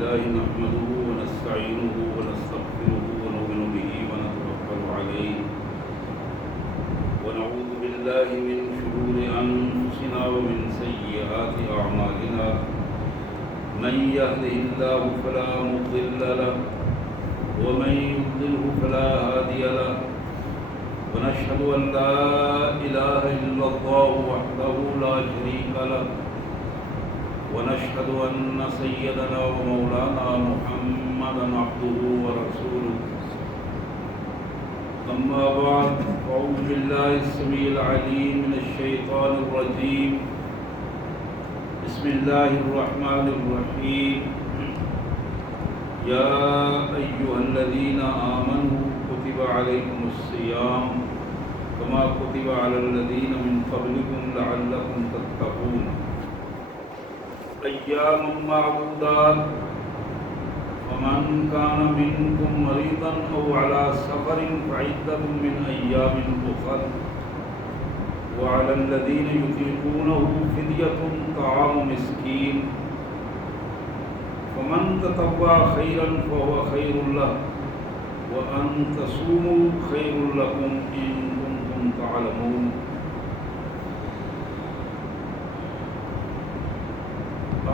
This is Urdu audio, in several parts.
لله نحمده ونستعينه ونستغفره ونؤمن به ونتوكل عليه ونعوذ بالله من شرور أنفسنا ومن سيئات أعمالنا من يهده الله فلا مضل له ومن يضلله فلا هادي له ونشهد أن لا إله إلا الله وحده لا شريك له ونشهد أن سيدنا ومولانا محمدا عبده ورسوله أما بعد فأعوذ بالله السميع العليم من الشيطان الرجيم بسم الله الرحمن الرحيم يا أيها الذين آمنوا كتب عليكم الصيام كما كتب على الذين من قبلكم لعلكم تتقون أياما معدودات فمن كان منكم مريضا أو على سفر فعدة من أيام أخر وعلى الذين يطيقونه فدية طعام مسكين فمن تطوع خيرا فهو خير له وأن تصوموا خير لكم إن كنتم تعلمون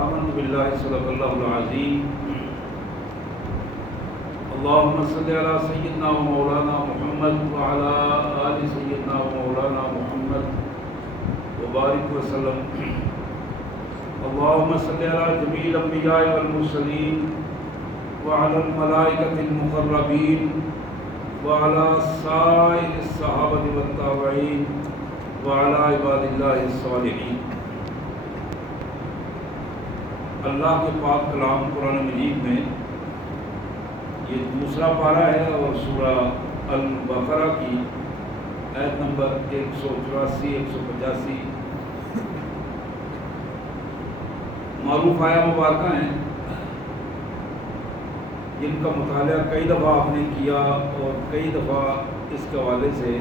آمنت بالله صدق الله العظيم اللهم صل على سيدنا ومولانا محمد وعلى آل سيدنا ومولانا محمد وبارك وسلم اللهم صل على جميع الأنبياء والمرسلين وعلى الملائكة المقربين وعلى سائر الصحابة والتابعين وعلى عباد الله الصالحين اللہ کے پاک کلام قرآن مجید میں یہ دوسرا پارہ ہے اور سورہ البقرہ کی آیت نمبر 184 185 معروف آیا مبارکہ ہیں جن کا مطالعہ کئی دفعہ آپ نے کیا اور کئی دفعہ اس کے حوالے سے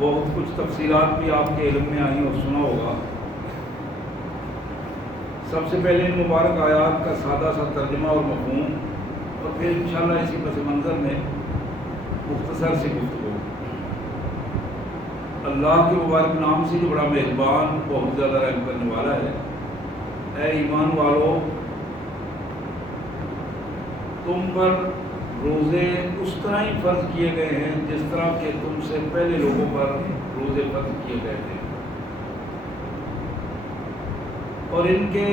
بہت کچھ تفصیلات بھی آپ کے علم میں آئیں اور سنا ہوگا۔ سب سے پہلے ان مبارک آیات کا سادہ سا ترجمہ اور مفہوم اور پھر انشاءاللہ اسی پس منظر میں مختصر سی گفتگو۔ اللہ کے مبارک نام سے جو بڑا مہربان بہت زیادہ رحم کرنے والا ہے۔ اے ایمان والو، تم پر روزے اس طرح ہی فرض کیے گئے ہیں جس طرح کہ تم سے پہلے لوگوں پر روزے فرض کیے گئے تھے، اور ان کے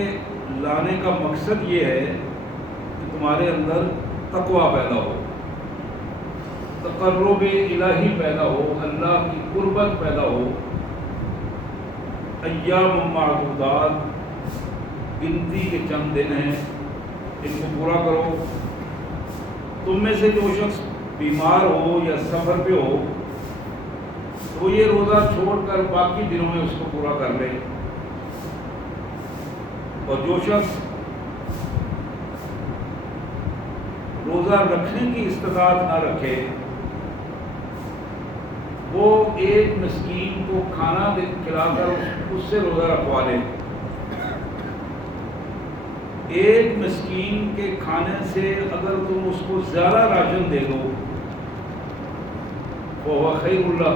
لانے کا مقصد یہ ہے کہ تمہارے اندر تقویٰ پیدا ہو، تقرب الہی پیدا ہو، اللہ کی قربت پیدا ہو۔ ایام معدودات، گنتی کے چند دن ہیں، ان کو پورا کرو۔ تم میں سے جو شخص بیمار ہو یا سفر پہ ہو تو یہ روزہ چھوڑ کر باقی دنوں میں اس کو پورا کر لے، اور جو شخص روزہ رکھنے کی استطاعت نہ رکھے وہ ایک مسکین کو کھانا کھلا کر اس سے روزہ رکھوا لے۔ ایک مسکین کے کھانے سے اگر تم اس کو زیادہ راشن دے دو وہ خیر اللہ،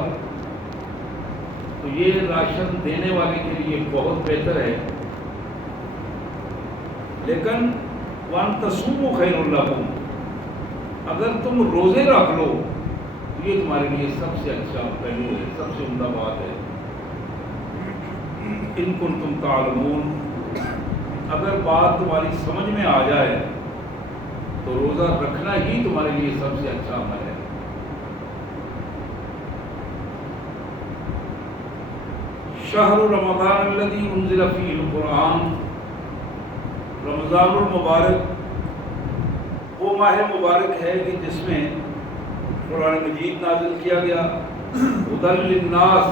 تو یہ راشن دینے والے کے لیے بہت بہتر ہے۔ لیکن وَأَن تَصُومُوا خَيْرٌ لَكُمْ، اگر تم روزے رکھ لو تو یہ تمہارے لیے سب سے اچھا پہلو ہے، سب سے عمدہ بات ہے۔ إِن كُنتُمْ تَعْلَمُونَ، اگر بات تمہاری سمجھ میں آ جائے تو روزہ رکھنا ہی تمہارے لیے سب سے اچھا عمل ہے۔ شہر رمضان الذی انزل فیہ القرآن، رمضان المبارک وہ ماہ مبارک ہے کہ جس میں قرآن مجید نازل کیا گیا۔ ہدی للناس،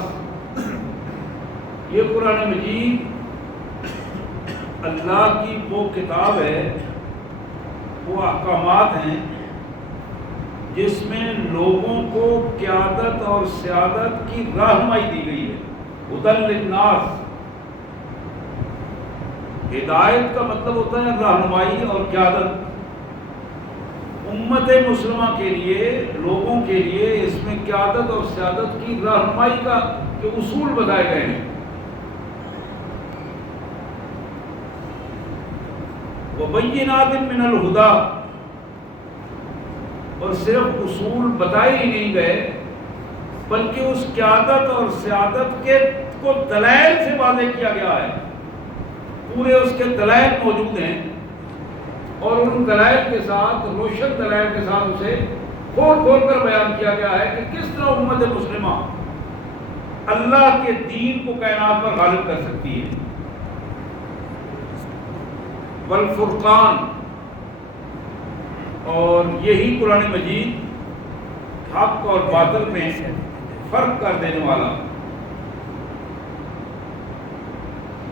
یہ قرآن مجید اللہ کی وہ کتاب ہے، وہ احکامات ہیں جس میں لوگوں کو قیادت اور سیادت کی رہنمائی دی گئی ہے۔ ہدی للناس، ہدایت کا مطلب ہوتا ہے رہنمائی اور قیادت. امت مسلمہ کے لیے، لوگوں کے لیے اس میں قیادت اور سیادت کی رہنمائی کا جو اصول بتائے گئے ہیں. وَبَيِّنَاتٍ مِّنَ الْهُدَىٰ، اور صرف اصول بتائے ہی نہیں گئے بلکہ اس قیادت اور سیادت کے کو دلائل سے واضح کیا گیا ہے. پورے اس کے دلائل موجود ہیں اور ان دلائل کے ساتھ، روشن دلائل کے ساتھ اسے کھول کھول کر بیان کیا گیا ہے کہ کس طرح امت مسلمہ اللہ کے دین کو کائنات پر غالب کر سکتی ہے. والفرقان، اور یہی قرآن مجید حق اور باطل میں فرق کر دینے والا.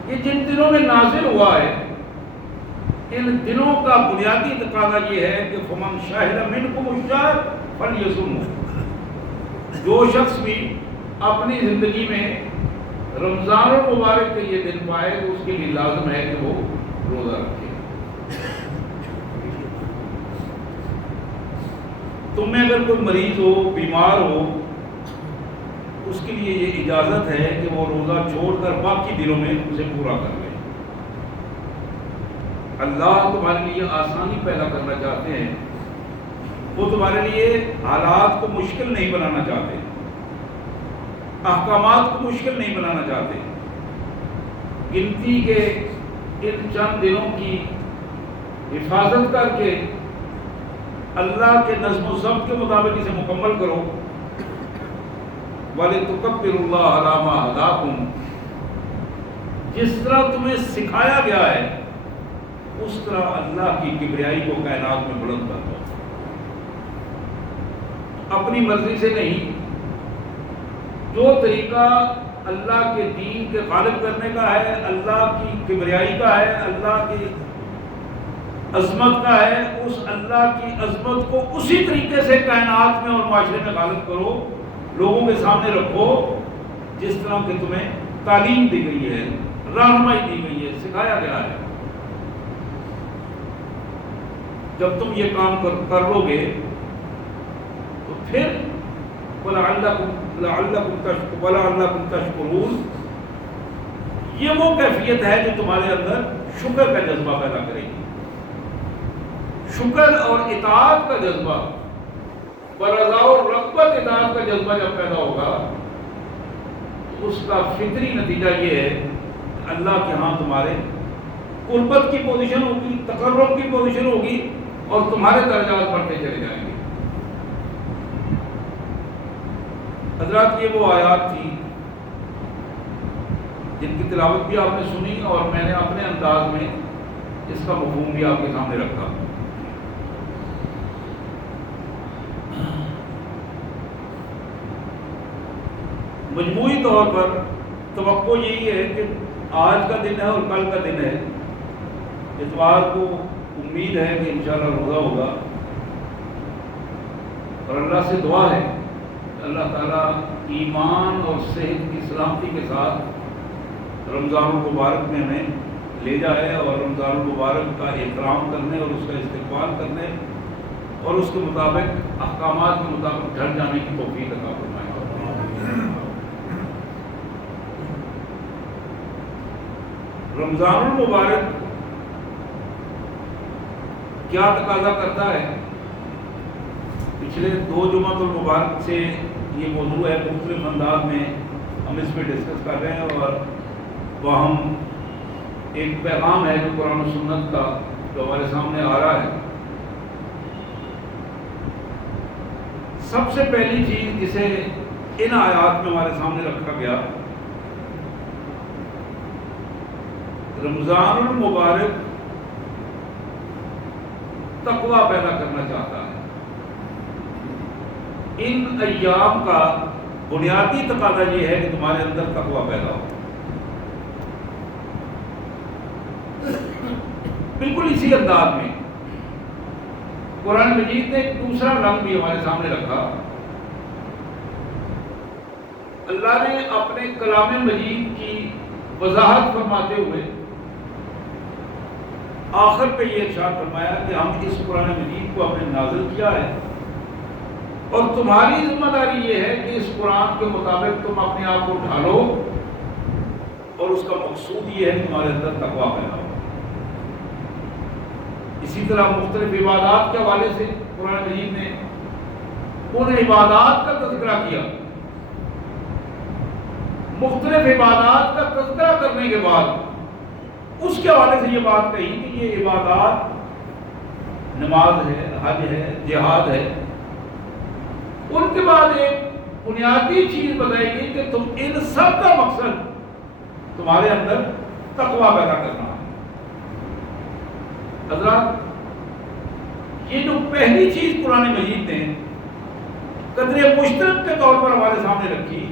یہ جن دنوں میں نازل ہوا ہے، ان دنوں کا بنیادی تقاضا یہ ہے کہ فمن شاہد منکم الشہر فلیصمہ، جو شخص بھی اپنی زندگی میں رمضان المبارک کے یہ دن پائے تو اس کے لیے لازم ہے کہ وہ روزہ رکھے. تم میں اگر کوئی مریض ہو، بیمار ہو، اس کے لیے یہ اجازت ہے کہ وہ روزہ چھوڑ کر باقی دنوں میں اسے پورا کر لے. اللہ تمہارے لیے آسانی پیدا کرنا چاہتے ہیں، وہ تمہارے لیے حالات کو مشکل نہیں بنانا چاہتے، احکامات کو مشکل نہیں بنانا چاہتے. گنتی کے ان چند دنوں کی حفاظت کر کے اللہ کے نظم و ضبط کے مطابق اسے مکمل کرو. وَلِتُكَبِّرُوا اللَّهَ عَلَىٰ مَا هَدَاكُمْ، جس طرح تمہیں سکھایا گیا ہے اس طرح اللہ کی کبریائی کو کائنات میں بلند کر دو. اپنی مرضی سے نہیں، جو طریقہ اللہ کے دین کے غالب کرنے کا ہے، اللہ کی کبریائی کا ہے، اللہ کی عظمت کا ہے، اس اللہ کی عظمت کو اسی طریقے سے کائنات میں اور معاشرے میں غالب کرو، لوگوں کے سامنے رکھو جس طرح کہ تمہیں تعلیم دی گئی ہے، رہنمائی دی گئی ہے، سکھایا گیا ہے. جب تم یہ کام کر لو گے تو پھر وَلَعَلَّكُمْ تَشْكُرُونَ، یہ وہ کیفیت ہے جو تمہارے اندر شکر کا جذبہ پیدا کرے گی. شکر اور اطاعت کا جذبہ، برضا اور رغبت اطاعت کا جذبہ جب پیدا ہوگا تو اس کا فطری نتیجہ یہ ہے کہ اللہ کے ہاں تمہارے قربت کی پوزیشن ہوگی، تقرب کی پوزیشن ہوگی اور تمہارے درجات بڑھتے چلے جائیں گے. حضرات، یہ وہ آیات تھی جن کی تلاوت بھی آپ نے سنی اور میں نے اپنے انداز میں اس کا مفہوم بھی آپ کے سامنے رکھا. مجموعی طور پر توقع یہی ہے کہ آج کا دن ہے اور کل کا دن ہے، اتوار کو امید ہے کہ انشاءاللہ روزہ ہوگا، اور اللہ سے دعا ہے کہ اللہ تعالیٰ ایمان اور صحت کی سلامتی کے ساتھ رمضان المبارک میں ہمیں لے جائے اور رمضان المبارک کا احترام کرنے اور اس کا استقبال کرنے اور اس کے مطابق احکامات کے مطابق ڈھل جانے کی توفیق عطا فرمائے. رمضان المبارک کیا تقاضا کرتا ہے؟ پچھلے 2 جمعۃ المبارک سے یہ موضوع ہے، مختلف انداز میں ہم اس پہ ڈسکس کر رہے ہیں اور وہ ہم ایک پیغام ہے جو قرآن و سنت کا جو ہمارے سامنے آ رہا ہے. سب سے پہلی چیز جسے ان آیات میں ہمارے سامنے رکھا گیا، رمضان المبارک تقویٰ پیدا کرنا چاہتا ہے. ان ایام کا بنیادی تقاضا یہ ہے کہ تمہارے اندر تقویٰ پیدا ہو. بالکل اسی انداز میں قرآن مجید نے ایک دوسرا رنگ بھی ہمارے سامنے رکھا. اللہ نے اپنے کلام مجید کی وضاحت فرماتے ہوئے آخر پہ یہ ارشاد فرمایا کہ ہم اس قرآن مجید کو ہم نے نازل کیا ہے اور تمہاری ذمہ داری یہ ہے کہ اس قرآن کے مطابق تم اپنے آپ کو ڈھالو اور اس کا مقصود یہ ہے کہ تمہارے اندر تقویٰ پیدا ہو۔ اسی طرح مختلف عبادات کے حوالے سے قرآن مجید نے ان عبادات کا تذکرہ کیا۔ مختلف عبادات کا تذکرہ کرنے کے بعد اس کے حوالے سے یہ بات کہی کہ یہ عبادات نماز ہے، حج ہے، جہاد ہے۔ ان کے بعد ایک بنیادی چیز بتائی گئی کہ تم ان سب کا مقصد تمہارے اندر تقویٰ پیدا کرنا ہے۔ حضرات، یہ جو پہلی چیز قرآن مجید نے قدر مشترک کے طور پر ہمارے سامنے رکھی،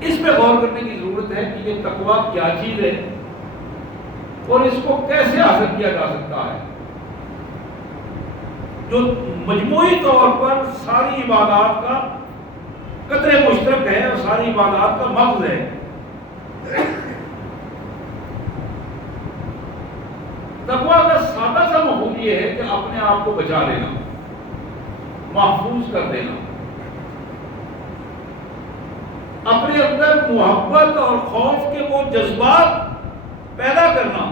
اس پہ غور کرنے کی ضرورت ہے کہ یہ تقویٰ کیا چیز ہے اور اس کو کیسے حاصل کیا جا سکتا ہے، جو مجموعی طور پر ساری عبادات کا قدر مشترک ہے اور ساری عبادات کا مغز ہے۔ تقویٰ کا سادہ سا مفہوم یہ ہے کہ اپنے آپ کو بچا لینا، محفوظ کر دینا، اپنے اندر محبت اور خوف کے وہ جذبات پیدا کرنا،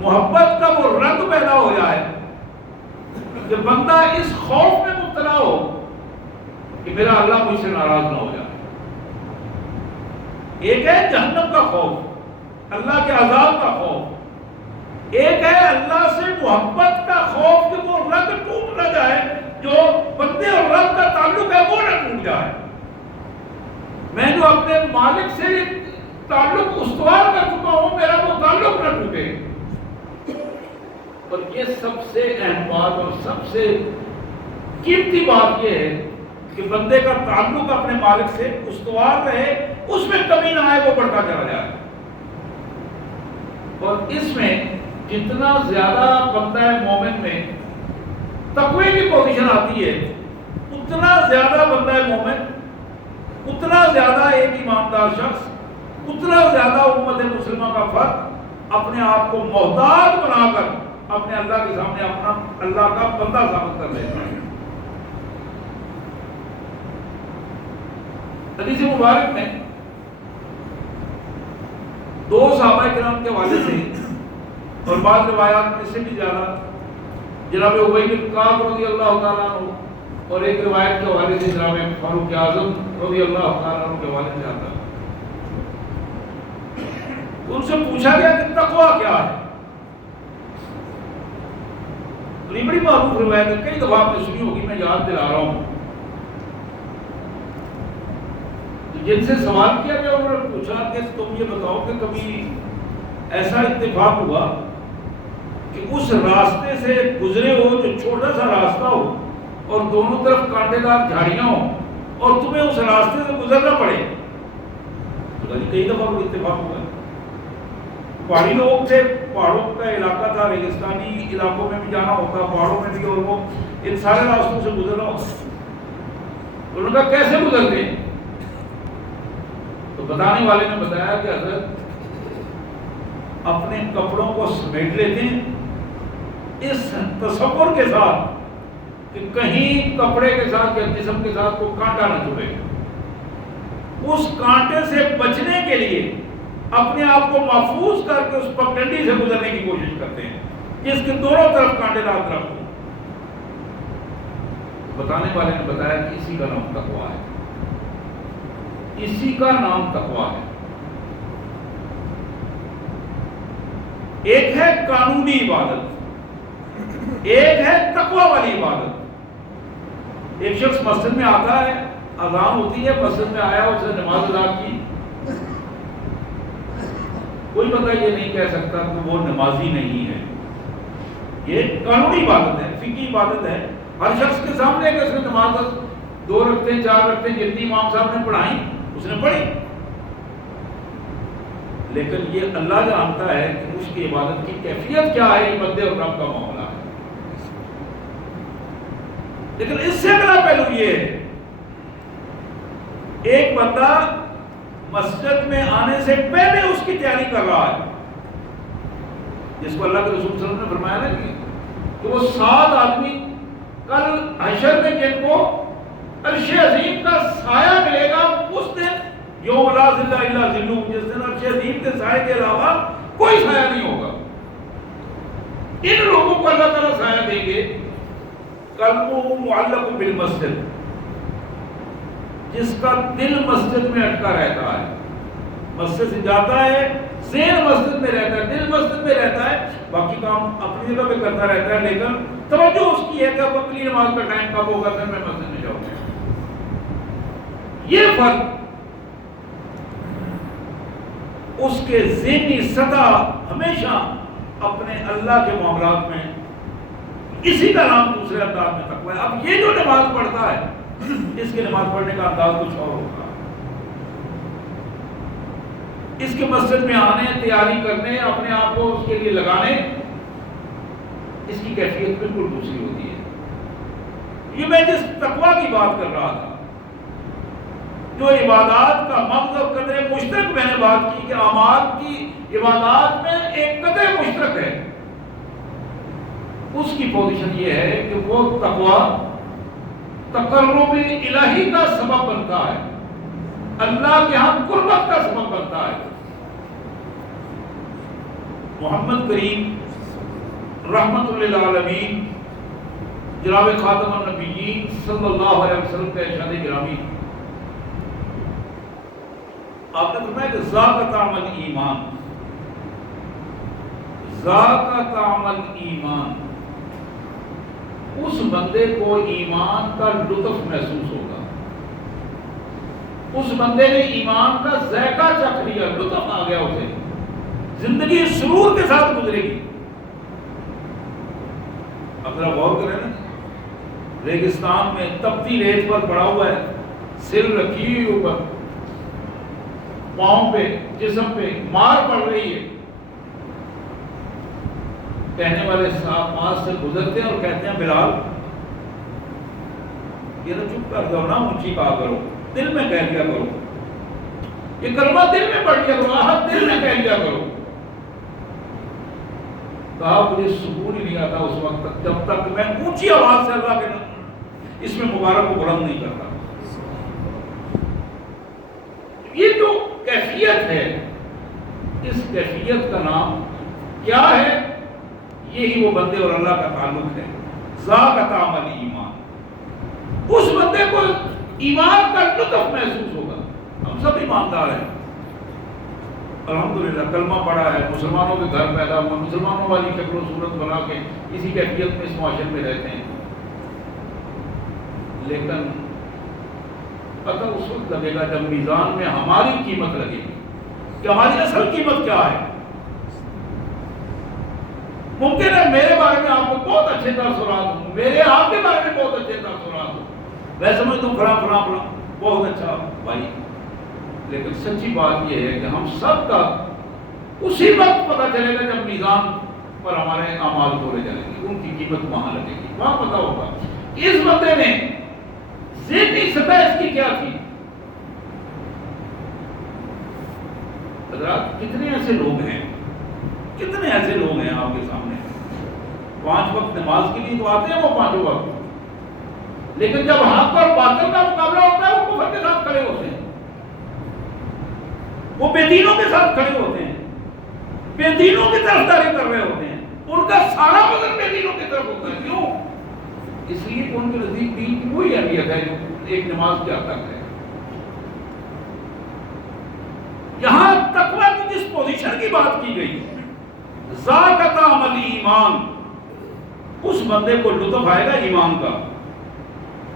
محبت کا وہ رنگ پیدا ہو جائے کہ بندہ اس خوف میں مبتلا ہو کہ میرا اللہ مجھ سے ناراض نہ ہو جائے۔ ایک ہے جہنم کا خوف، اللہ کے عذاب کا خوف، ایک ہے اللہ سے محبت کا خوف کہ وہ رنگ ٹوٹ نہ جائے، جو بندے اور رب کا تعلق ہے وہ نہ ٹوٹ جائے، میں جو اپنے مالک سے تعلق استوار کر چکا ہوں میرا وہ تعلق نہ ٹوٹے۔ اور یہ سب سے اہم بات اور سب سے قیمتی بات یہ ہے کہ بندے کا تعلق اپنے مالک سے استوار رہے، اس میں کمی نہ آئے، وہ بڑھتا چلا جائے۔ اور اس میں جتنا زیادہ بندہ مومن میں تقوی کی پوزیشن آتی ہے، اتنا زیادہ بندہ مومن، اتنا زیادہ ایک ایماندار شخص، اتنا زیادہ امت مسلمہ کا فرد اپنے آپ کو محتاج بنا کر اپنے اللہ کے سامنے اپنا اللہ کا بندہ ثابت کر لیتا ہے۔ حدیث مبارک میں دو صحابہ کرام کے حوالے سے اور بعض روایات میں سے بھی زیادہ جناب ابی بن کعب رضی اللہ تعالیٰ عنہ اور ایک روایت کے حوالے سے جناب فاروق اعظم رضی اللہ تعالیٰ عنہ کے حوالے سے آتا ہے۔ ان سے پوچھا گیا کہ تقویٰ کیا ہے؟ یہ بڑی معروف روایت ہے، کئی دفعہ آپ نے سنی ہوگی، میں یاد دلا رہا ہوں۔ جن سے سوال کیا گیا انہوں نے پوچھا کہ تم یہ بتاؤ کہ کبھی ایسا اتفاق ہوا کہ اس راستے سے گزرے ہو جو چھوٹا سا راستہ ہو اور دونوں طرف کانٹے دار جھاڑیاں ہوں اور تمہیں اس راستے سے گزرنا پڑے؟ کئی دفعہ وہ اتفاق ہوا ہے۔ پہاڑی لوگ تھے، پہاڑوں کا علاقہ تھا، ریگستانی علاقوں میں بھی جانا ہوتا، پہاڑوں میں بھی، اور وہ ان سارے راستوں سے گزرنا ہوتا۔ انہوں نے کہا کیسے گزرتے ہیں؟ تو بتانے والے نے بتایا کہ حضرت اپنے کپڑوں کو سمیٹ لیتے ہیں اس تصور کے ساتھ کہ کہیں کپڑے کے ساتھ یا جسم کے ساتھ کوئی کانٹا نہ جڑے، اس کانٹے سے بچنے کے لیے اپنے آپ کو محفوظ کر کے اس پگڈنڈی سے گزرنے کی کوشش کرتے ہیں جس کے دونوں طرف کانٹے دار درخت ہو۔ بتانے والے نے بتایا کہ اسی کا نام تقویٰ ہے، اسی کا نام تقویٰ ہے۔ ایک ہے قانونی عبادت، ایک ہے تقویٰ والی عبادت۔ ایک شخص مسجد میں آتا ہے، اذان ہوتی ہے، مسجد میں آیا، اس نے نماز ادا کی، کوئی بندہ یہ نہیں کہہ سکتا کہ وہ نمازی نہیں ہے۔ یہ قانونی عبادت ہے، فقہی عبادت ہے۔ ہر شخص کے سامنے کہ اس نے نماز 2 رکعتیں 4 رکعتیں جتنی امام صاحب نے پڑھائی اس نے پڑھی، لیکن یہ اللہ جانتا ہے کہ اس کی عبادت کی کیفیت کیا ہے، یہ بندے اور رب کا معاملہ ہے۔ لیکن اس سے اگلا پہلو یہ ہے، ایک بندہ مسجد میں آنے سے پہلے اس کی تیاری کر رہا ہے، جس کو اللہ کے رسول صلی اللہ علیہ وسلم نے فرمایا نا کہ وہ 7 آدمی کل حشر میں جن کو عرش عظیم کا سایہ ملے گا اس دن یوم لا ظل الا ظلہ، جس دن عرش عظیم کے سائے کے علاوہ کوئی سایہ نہیں ہوگا. ان لوگوں کو اللہ تعالیٰ سایہ دیں گے. قلبہ معلق بالمسجد، جس کا دل مسجد میں اٹکا رہتا ہے، مسجد سے جاتا ہے، ذہن مسجد میں رہتا ہے، دل مسجد میں رہتا ہے، باقی کام اپنی جگہ پہ کرتا رہتا ہے، لیکن توجہ اس کی ہے کہ اب اپنی نماز کا ٹائم کب ہوگا پھر میں مسجد میں جاؤں گا. یہ فرق اس کے ذہنی سطح ہمیشہ اپنے اللہ کے معاملات میں، اسی کا نام دوسرے انداز میں تقویٰ ہے. اب یہ جو نماز پڑھتا ہے اس کے نماز پڑھنے کا انداز کچھ اور ہوگا. اس کے مسجد میں آنے، تیاری کرنے، اپنے آپ کو اس کے لیے لگانے، اس کی کیفیت بالکل دوسری ہوتی ہے. یہ میں جس تقویٰ کی بات کر رہا تھا، جو عبادات کا مغز اور قدر مشترک میں نے بات کی کہ اعمال کی عبادات میں ایک قدر مشترک ہے، اس کی پوزیشن یہ ہے کہ وہ تقویٰ تقرب الہی کا سبب بنتا ہے، اللہ کے ہاں قربت کا سبب بنتا ہے. محمد کریم رحمت للعالمین جناب خاتم النبیین صلی اللہ علیہ وسلم کا ارشاد گرامی، آپ نے فرمایا کہ ذاک طعم الایمان، ذاک طعم الایمان، اس بندے کو ایمان کا لطف محسوس ہوگا، اس بندے نے ایمان کا ذائقہ چکھ لیا، لطف آ گیا اسے، زندگی سرور کے ساتھ گزرے گی. اب ذرا غور کریں نا، ریگستان میں تپتی ریت پر پڑا ہوا ہے، سر رکھی ہوئی اوپر، پاؤں پہ، جسم پہ مار پڑ رہی ہے، کہنے والے صاحب پاس سے گزرتے ہیں اور کہتے ہیں بلال یہ تو چپ کر دو نا، اونچی کہا کرو، دل میں کہہ لیا کرو، یہ کلمہ دل میں پڑھ لیا کرو، آہت دل میں کہہ لیا کرو. کہا مجھے سکون ہی نہیں آتا اس وقت تک جب تک میں اونچی آواز سے اللہ کے اس میں مبارک کو بلند نہیں کرتا. یہ جو کیفیت ہے، اس کیفیت کا نام کیا ہے؟ یہی وہ بندے اور اللہ کا تعلق ہے. ذاک طعم الایمان، اس بندے کو ایمان کا لطف محسوس ہوگا. ہم سب ایماندار ہیں، الحمدللہ کلمہ پڑھا ہے، مسلمانوں کے گھر پیدا ہوا، مسلمانوں والی شکل و صورت بنا کے اسی کیفیت میں اس معاشرے میں رہتے ہیں. لیکن پتہ اس وقت لگے گا جب میزان میں ہماری قیمت لگے گی کہ ہماری اصل قیمت کیا ہے. ممکن ہے میرے بارے میں آپ کو بہت اچھے تاثرات ہوں، میرے آپ کے بارے میں بہت اچھے تاثرات ہوں، میں سمجھتا ہوں فلاں فلاں فلاں بہت اچھا بھائی، لیکن سچی بات یہ ہے کہ ہم سب کا اسی وقت پتہ چلے گا جب میزان پر ہمارے اعمال تولے جائیں گے، ان کی قیمت وہاں لگے گی، وہاں پتہ ہوگا اس بندے نے ذہنی سطح اس کی کیا تھی. حضرات کتنے ایسے لوگ ہیں، کتنے ایسے لوگ ہیں آپ کے سامنے 5 وقت نماز کے لیے تو آتے ہیں وہ 5 وقت، لیکن جب حق اور باطل کا مقابلہ ہوتا ہے وہ کفر کے ساتھ کھڑے ہوتے ہیں، وہ بے دینوں کے ساتھ کھڑے ہوتے ہیں، بے دینوں کی طرفداری کر رہے ہوتے ہیں، ان کا سارا وزن بے دینوں کی طرف ہوتا ہے. کیوں؟ اس لیے کہ ان کے نزدیک دین کی وہی اہمیت ہے جو ایک نماز کیا تک ہے. یہاں تقویٰ کی جس پوزیشن کی بات کی گئی، ذاک طعم الایمان، اس بندے کو لطف آئے گا ایمان کا،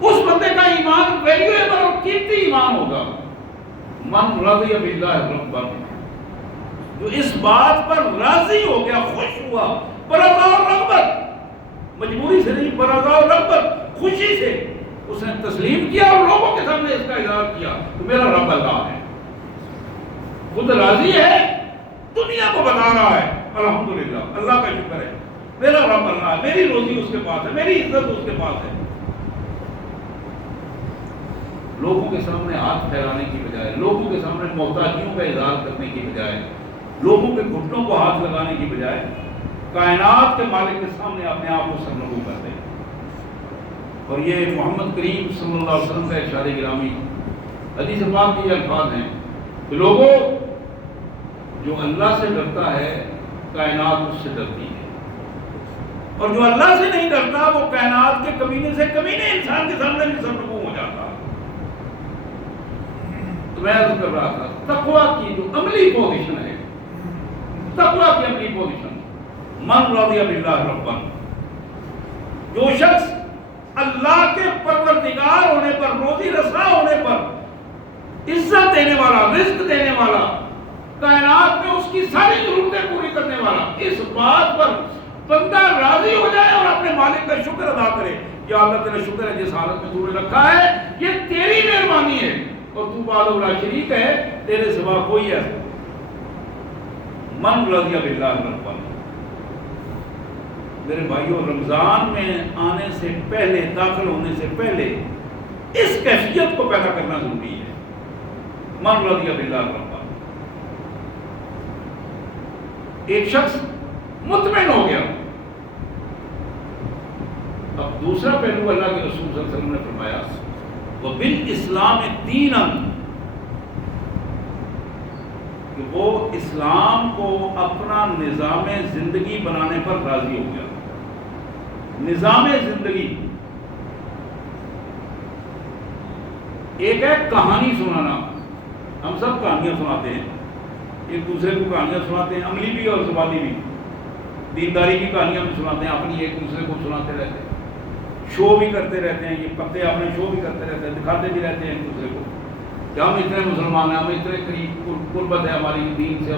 اس بندے کا ایمان ویلیویبل اور قیمتی ایمان ہوگا. من رضی باللہ ربا، جو اس بات پر راضی ہو گیا، خوش ہوا، برضا اور رغبت، مجبوری سے نہیں، برضا اور رغبت، خوشی سے اس نے تسلیم کیا اور لوگوں کے سامنے اس کا اظہار کیا تو میرا رب اللہ ہے، خود راضی ہے، دنیا کو بتا رہا ہے الحمدللہ اللہ کا شکر ہے، میرا رب اللہ ہے، میری روزی اس کے پاس ہے، میری عزت اس کے پاس ہے. لوگوں کے سامنے ہاتھ پھیلانے کی بجائے، لوگوں کے سامنے محتاجیوں کا اظہار کرنے کی بجائے، لوگوں کے گھٹنوں کو ہاتھ لگانے کی بجائے کائنات کے مالک کے سامنے اپنے آپ کو سرنگو کر دیں. اور یہ محمد کریم صلی اللہ علیہ وسلم کا ارشاد گرامی حدیث پاک کے یہ الفاظ ہیں کہ لوگوں جو اللہ سے ڈرتا ہے کائنات اس سے ڈرتی ہے، اور جو اللہ سے نہیں ڈرتا وہ کائنات کے کمینے سے کمینے انسان کے سامنے بھی سرنگو ہو جاتا. تو میں عرض کر رہا تھا تقویٰ کی جو عملی پوزیشن ہے، تقویٰ کی عملی پوزیشن، من رضی باللہ ربا، جو شخص اللہ کے پروردگار ہونے پر، روزی رساں ہونے پر، عزت دینے والا، رزق دینے والا، کائنات میں اس کی ساری ضرورتیں پوری کرنے والا، اس بات پر بندہ راضی ہو جائے اور اپنے مالک کا شکر ادا کرے. یا اللہ تیرا شکر ہے جس حالت میں تو نے رکھا ہے، یہ تیری مہربانی ہے اور تو بعد لا شریک ہے، تیرے سوا کوئی ہے. من رضی باللہ ربا. میرے بھائیوں، رمضان میں آنے سے پہلے، داخل ہونے سے پہلے اس کیفیت کو پیدا کرنا ضروری ہے. من رضی باللہ ربا. ایک شخص مطمئن ہو گیا. اب دوسرا پہلو اللہ کے رسول صلی اللہ علیہ وسلم نے فرمایا وَبِالْإِسْلَامِ دِينًا، کہ وہ اسلام کو اپنا نظام زندگی بنانے پر راضی ہو گیا. نظام زندگی ایک ہے کہانی سنانا. ہم سب کہانیاں سناتے ہیں، ایک دوسرے کو کہانیاں سناتے ہیں، عملی بھی اور زبانی بھی. دینداری کی کہانیاں بھی سناتے ہیں، اپنی ایک دوسرے کو سناتے رہتے ہیں، شو بھی کرتے رہتے ہیں. یہ پتے اپنے شو بھی کرتے رہتے ہیں، دکھاتے بھی رہتے ہیں ایک دوسرے کو کہ ہم اتنے مسلمان ہیں، ہم اتنے قریب قربت ہے ہماری دین سے.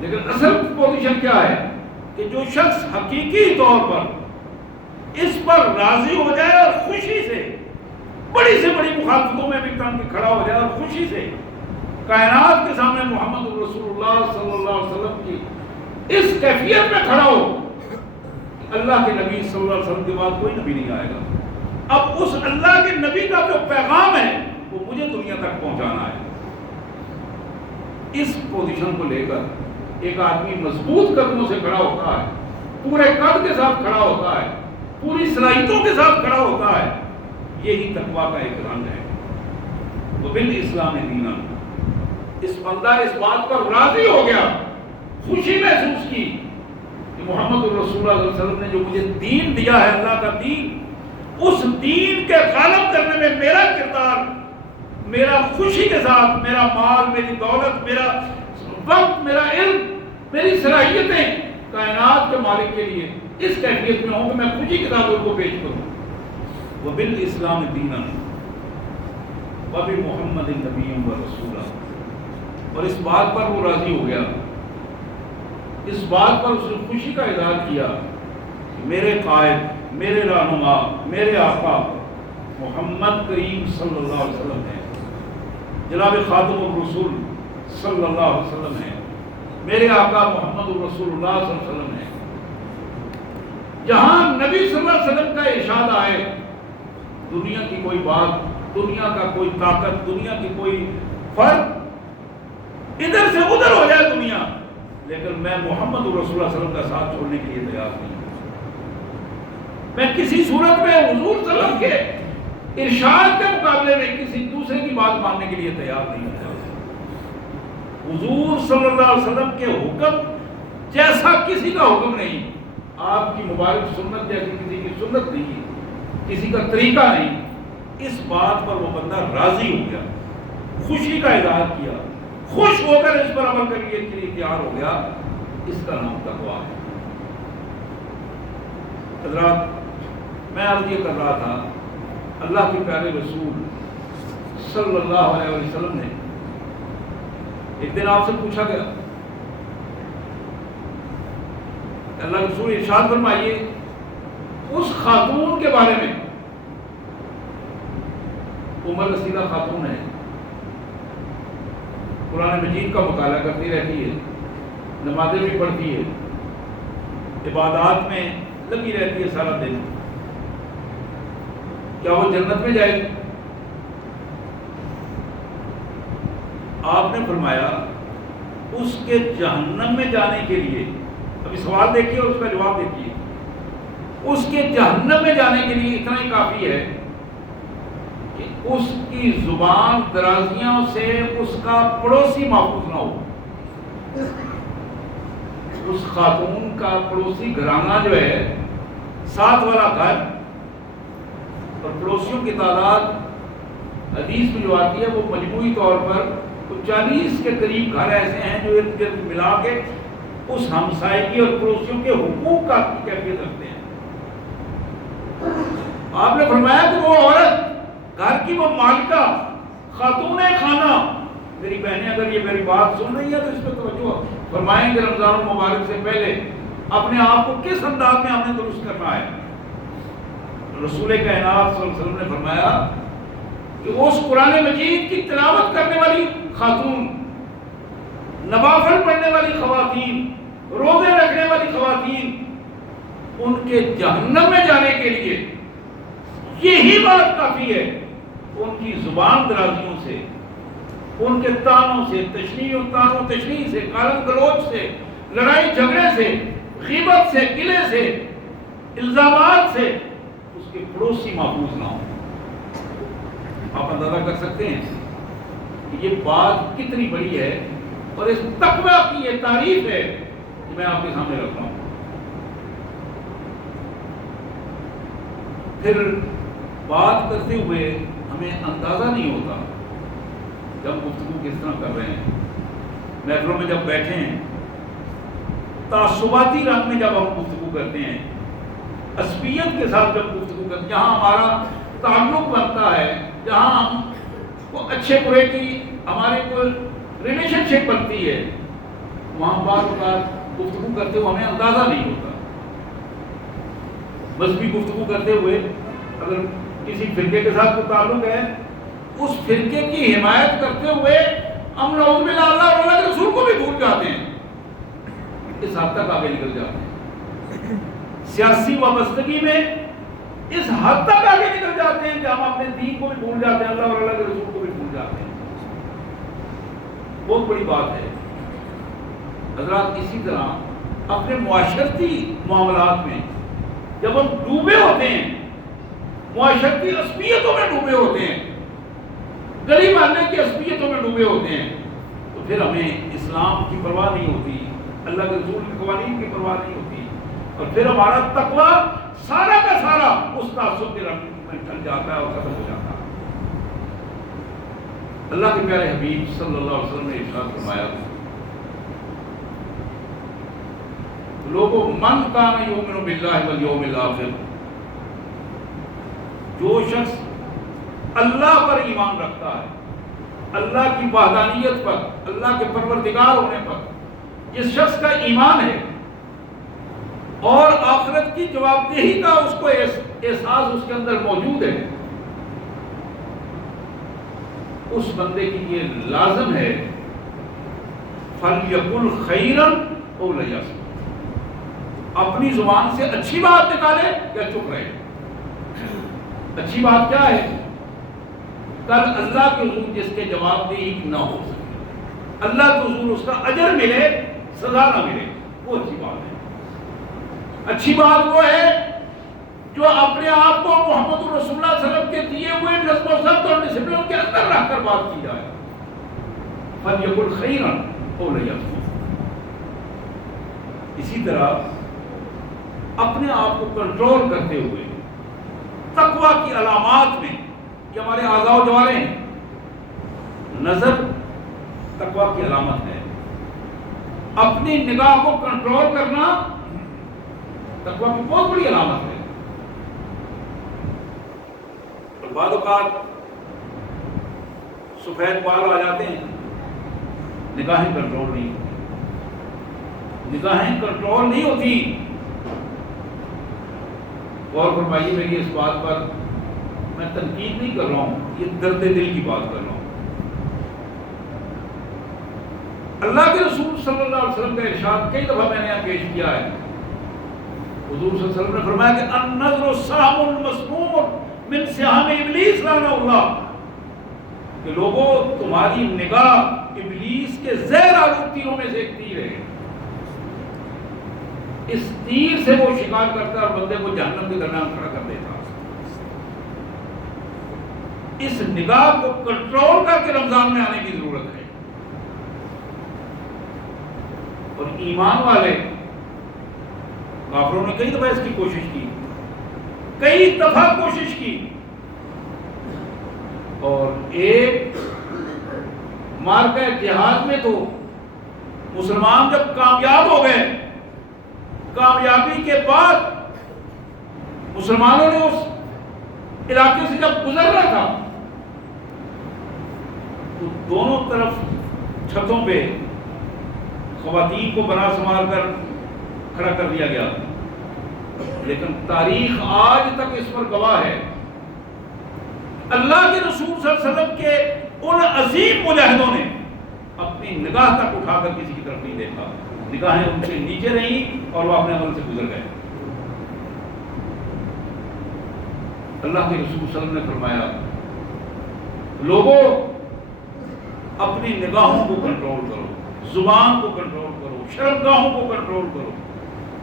لیکن اصل پوزیشن کیا ہے کہ جو شخص حقیقی طور پر اس پر راضی ہو جائے اور خوشی سے بڑی سے بڑی مخالفتوں میں بھی تن کے کھڑا ہو جائے اور خوشی سے کائنات کے سامنے محمد رسول اللہ صلی اللہ علیہ وسلم کی اس کیفیت میں کھڑا ہو، اللہ کے نبی صلی اللہ علیہ وسلم کے بعد کوئی نبی نہیں آئے گا. اب اس اللہ کے نبی کا جو پیغام ہے وہ مجھے دنیا تک پہنچانا ہے. اس پوزیشن کو لے کر ایک آدمی مضبوط قدموں سے کھڑا ہوتا ہے، پورے قد کے ساتھ کھڑا ہوتا ہے، پوری صلاحیتوں کے ساتھ کھڑا ہوتا ہے. یہی تقویٰ کا ایک رنگ ہے. وَبِالْإِسْلَامِ دِينًا. اس بندہ اس بات پر راضی ہو گیا، خوشی محسوس کی کہ محمد رسول اللہ صلی اللہ علیہ وسلم نے جو مجھے دین دیا ہے، اللہ کا دین، اس دین کے غالب کرنے میں میرا کردار، میرا خوشی کے ساتھ، میرا مال، میری دولت، میرا وقت، میرا علم، میری صلاحیتیں کائنات کے مالک کے لیے اس کیفیت میں ہوں کہ میں خوشی کے ساتھ ان کو پیش کروں. وَبِالْإِسْلَامِ دِينًا وَبِمُحَمَّدٍ نَبِيًّا وَرَسُولًا. اور اس بات پر وہ راضی ہو گیا، اس بات پر اس نے خوشی کا اظہار کیا کہ میرے قائد، میرے رہنما، میرے آقا محمد کریم صلی اللہ علیہ وسلم ہیں، جناب خاتم الرسول صلی اللہ علیہ وسلم ہیں، میرے آقا محمد الرسول اللہ صلی اللہ علیہ وسلم ہیں. جہاں نبی صلی اللہ علیہ وسلم کا ارشاد آئے، دنیا کی کوئی بات، دنیا کا کوئی طاقت، دنیا کی کوئی فرق ادھر سے ادھر ہو جائے دنیا، لیکن میں محمد رسول اللہ صلی اللہ علیہ وسلم کا ساتھ چھوڑنے کے لیے تیار نہیں ہوں. میں کسی صورت میں حضور صلی اللہ علیہ وسلم کے ارشاد کے مقابلے میں کسی دوسرے کی بات ماننے کے لیے تیار نہیں ہوتا. حضور صلی اللہ علیہ وسلم کے حکم جیسا کسی کا حکم نہیں، آپ کی مبارک سنت جیسی کسی کی سنت نہیں، کسی کا طریقہ نہیں. اس بات پر وہ بندہ راضی ہو گیا، خوشی کا اظہار کیا، خوش ہو کر اس پر عمل کرنے کے لیے تیار ہو گیا. اس کا نام تقویٰ ہے. حضرات، میں عرض یہ کر رہا تھا، اللہ کے پیارے رسول صلی اللہ علیہ وسلم نے ایک دن آپ سے پوچھا گیا، اللہ کے رسول ارشاد فرمائیے اس خاتون کے بارے میں، عمر رسیدہ خاتون ہے، قرآن مجید کا مطالعہ کرتی رہتی ہے، نمازیں بھی پڑھتی ہے، عبادات میں لگی رہتی ہے سارا دن، کیا وہ جنت میں جائے گی؟ آپ نے فرمایا اس کے جہنم میں جانے کے لیے، ابھی سوال دیکھیے اور اس کا جواب دیکھیے، اس کے جہنم میں جانے کے لیے اتنا ہی کافی ہے کہ اس کی زبان درازیوں سے اس کا پڑوسی محفوظ نہ ہو. اس خاتون کا پڑوسی گھرانہ جو ہے، ساتھ والا گھر، اور پڑوسیوں کی تعداد حدیث میں جو آتی ہے وہ مجموعی طور پر 40 کے قریب گھر ایسے ہیں جو ارد گرد ملا کے اس ہمسائیگی اور پڑوسیوں کے حقوق کا کیفیت رکھتے ہیں. آپ نے فرمایا کہ وہ عورت، گھر کی وہ مالکہ، خاتون خانہ، میری بہنیں اگر یہ میری بات سن رہی ہے تو اس پہ توجہ فرمائیں کہ رمضان المبارک سے پہلے اپنے آپ کو کس انداز میں ہم نے درست کرنا ہے. رسول کائنات صلی اللہ علیہ وسلم نے فرمایا کہ اس قرآن مجید کی تلاوت کرنے والی خاتون، نوافل پڑھنے والی خواتین، روزے رکھنے والی خواتین، ان کے جہنم میں جانے کے لیے یہی بات کافی ہے. ان کی زبان درازیوں سے، ان کے تانوں سے، تانوں تشنیع سے، گالم گلوچ سے، لڑائی جھگڑے سے، غیبت سے، گلے سے، الزامات سے اس کے پڑوسی محفوظ نہ ہوں. آپ اندازہ کر سکتے ہیں کہ یہ بات کتنی بڑی ہے، اور اس تقوی کی یہ تعریف ہے کہ میں آپ کے سامنے رکھ رہا ہوں. پھر بات کرتے ہوئے ہمیں اندازہ نہیں ہوتا جب گفتگو کس طرح کر رہے ہیں. محفلوں میں جب بیٹھے ہیں، تعصباتی رنگ میں جب ہم گفتگو کرتے ہیں، عصبیت کے ساتھ جب گفتگو کرتے ہیں، جہاں ہمارا تعلق بنتا ہے، جہاں ہم کو اچھے برے کی ہماری کوئی ریلیشن شپ بنتی ہے، وہاں بعض اوقات گفتگو کرتے ہوئے ہمیں اندازہ نہیں ہوتا. مذہبی گفتگو کرتے ہوئے اگر کسی فرقے کے ساتھ کوئی تعلق ہے، اس فرقے کی حمایت کرتے ہوئے ہم نعوذ باللہ اللہ اور اللہ کے رسول کو بھی بھول جاتے ہیں، اس حد تک آگے نکل جاتے ہیں. سیاسی وابستگی میں اس حد تک آگے نکل جاتے ہیں کہ ہم اپنے دین کو بھی بھول جاتے ہیں، اللہ اور اللہ کے رسول کو بھی بھول جاتے ہیں. بہت بڑی بات ہے حضرات. اسی طرح اپنے معاشرتی معاملات میں جب ہم ڈوبے ہوتے ہیں، معاشرتی عصبیتوں میں ڈوبے ہوتے ہیں، گلی محلے کی عصبیتوں میں ڈوبے ہوتے ہیں، تو پھر ہمیں اسلام کی پرواہ نہیں ہوتی، اللہ کے رسول کے قوانین کی پرواہ نہیں ہوتی، اور پھر ہمارا تقویٰ سارا کا سارا اس تعصب کے رنگ میں ڈھل جاتا ہے اور ختم ہو جاتا ہے. اللہ کے پیارے حبیب صلی اللہ علیہ وسلم نے ارشاد فرمایا، لوگوں من کان یؤمن باللہ والیوم الآخر، جو شخص اللہ پر ایمان رکھتا ہے، اللہ کی وحدانیت پر، اللہ کے پروردگار ہونے پر جس شخص کا ایمان ہے اور آخرت کی جواب دہی کا اس کو احساس اس کے اندر موجود ہے، اس بندے کی یہ لازم ہے فَلْيَقُلْ خَيْرًا أَوْ لِيَصْمُتْ، اپنی زبان سے اچھی بات نکالے یا چپ رہے. اچھی بات کیا ہے؟ کل اللہ کے حضور جس کے جواب دہی نہ ہو سکے، اللہ کے حضور اس کا اجر ملے، سزا نہ ملے، وہ اچھی بات ہے. اچھی بات وہ ہے جو اپنے آپ کو محمد رسول اللہ صلی اللہ علیہ وسلم کے دیے ہوئے نظم و ضبط اور ڈسپلن کے اندر رکھ کر بات کی جائے. فَلْيَقُلْ خَيْرًا أَوْ لِيَصْمُتْ. اسی طرح اپنے آپ کو کنٹرول کرتے ہوئے تقویٰ کی علامات میں، کہ ہمارے اعضاء و جوارح ہیں، نظر تقویٰ کی علامت ہے، اپنی نگاہ کو کنٹرول کرنا تقویٰ کی بہت بڑی علامت ہے. اور بعض اوقات سفید بال آ جاتے ہیں، نگاہیں کنٹرول نہیں ہوتی، نگاہیں کنٹرول نہیں ہوتی. غور فرمائیے میری اس بات پر، میں تنقید نہیں کر رہا ہوں، یہ درد دل کی بات کر رہا ہوں. اللہ کے رسول صلی اللہ علیہ وسلم کا ارشاد کئی دفعہ میں نے یہاں پیش کیا ہے. حضور صلی اللہ علیہ وسلم نے فرمایا کہ النظر سہم مسموم من سہام ابلیس لعنہ اللہ، کہ لوگوں تمہاری نگاہ ابلیس کے زہر آلود تیروں میں سے ایک تیر ہے. اس تیر سے وہ شکار کرتا اور بندے کو جہنم کے درمیان کھڑا کر دیتا. اس نگاہ کو کنٹرول کر کے رمضان میں آنے کی ضرورت ہے. اور ایمان والے کافروں نے کئی دفعہ اس کی کوشش کی، کئی دفعہ کوشش کی، اور ایک مارکہ جہاد میں تو مسلمان جب کامیاب ہو گئے، کامیابی کے بعد مسلمانوں نے اس علاقے سے جب گزرنا تھا تو دونوں طرف چھتوں پہ خواتین کو بنا سنوار کر کھڑا کر دیا گیا. لیکن تاریخ آج تک اس پر گواہ ہے. اللہ کے رسول صلی اللہ علیہ وسلم کے ان عظیم مجاہدوں نے اپنی نگاہ تک اٹھا کر کسی کی طرف نہیں دیکھا. نگاہیں ان سے نیچے رہیں اور وہ اپنے عمل سے گزر گئے. اللہ کے رسول صلی اللہ علیہ وسلم نے فرمایا لوگوں اپنی نگاہوں کو کنٹرول کرو، زبان کو کنٹرول کرو، شرمگاہوں کو کنٹرول کرو،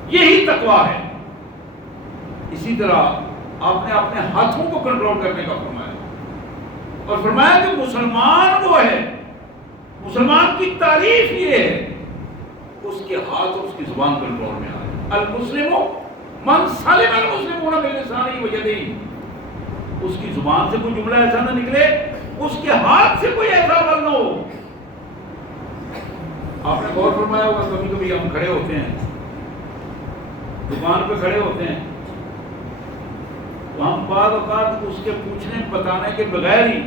یہی تقویٰ ہے. اسی طرح آپ نے اپنے ہاتھوں کو کنٹرول کرنے کا فرمایا، اور فرمایا کہ مسلمان وہ ہے، مسلمان کی تعریف یہ ہے اس کے ہاتھ اور اس کی زبان کنٹرول میں آئے. المسلم من سلم المسلمون من لسانه ویدیہ. اس کی زبان سے کوئی جملہ ایسا نہ نکلے، اس کے ہاتھ سے کوئی ایسا عمل نہ ہو. آپ نے غور فرمایا ہوگا کبھی کبھی ہم کھڑے ہوتے ہیں، دکان پہ کھڑے ہوتے ہیں، تو ہم بعض اوقات اس کے پوچھنے بتانے کے بغیر ہی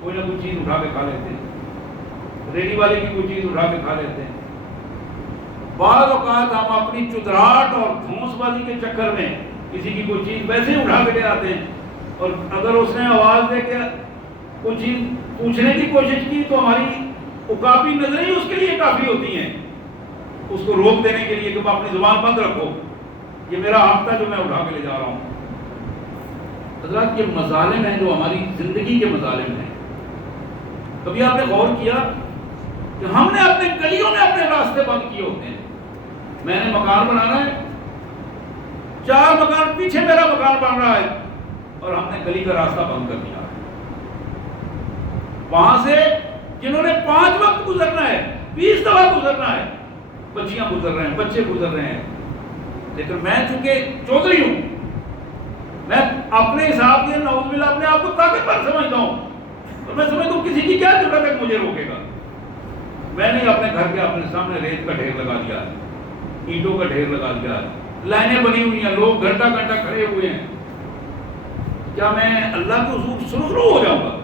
کوئی نہ کوئی چیز اٹھا کے کھا لیتے ہیں، ریڈی والے کی کوئی چیز اٹھا کے کھا لیتے ہیں. بعض اوقات ہم اپنی چدراہٹ اور دھونس بازی کے چکر میں کسی کی کوئی چیز ویسے ہی اٹھا کے لے آتے ہیں، اور اگر اس نے آواز دے کے کوئی چیز پوچھنے کی کوشش کی تو ہماری اکابی نظریں ہی اس کے لیے کافی ہوتی ہیں اس کو روک دینے کے لیے کہ تم اپنی زبان بند رکھو، یہ میرا حق تھا جو میں اٹھا کے لے جا رہا ہوں. حضرات یہ مظالم ہیں جو ہماری زندگی کے مظالم ہیں. کبھی آپ نے غور کیا کہ ہم نے اپنے گلیوں میں اپنے راستے بند کیے ہوتے ہیں. میں نے مکان بنانا ہے، 4 مکان پیچھے میرا مکان بن رہا ہے اور ہم نے گلی کا راستہ بند کر دیا. وہاں سے جنہوں نے 5 وقت گزرنا ہے، 20 دفعہ گزرنا ہے، بچیاں گزر رہے ہیں، بچے گزر رہے ہیں. لیکن میں چونکہ چودھری ہوں، میں اپنے حساب سے نعوذ باللہ اپنے آپ کو طاقتور سمجھتا ہوں، اور میں سمجھتا ہوں کسی کی کیا ضرورت ہے مجھے روکے گا. میں نے اپنے گھر کے اپنے سامنے ریت کا ڈھیر لگا دیا، اینٹوں کا ڈھیر لگا دیا، لائنیں بنی ہوئی ہیں، لوگ گھنٹہ گھنٹہ کھڑے ہوئے ہیں. کیا میں اللہ کے حضور سرخرو ہو جاؤں گا؟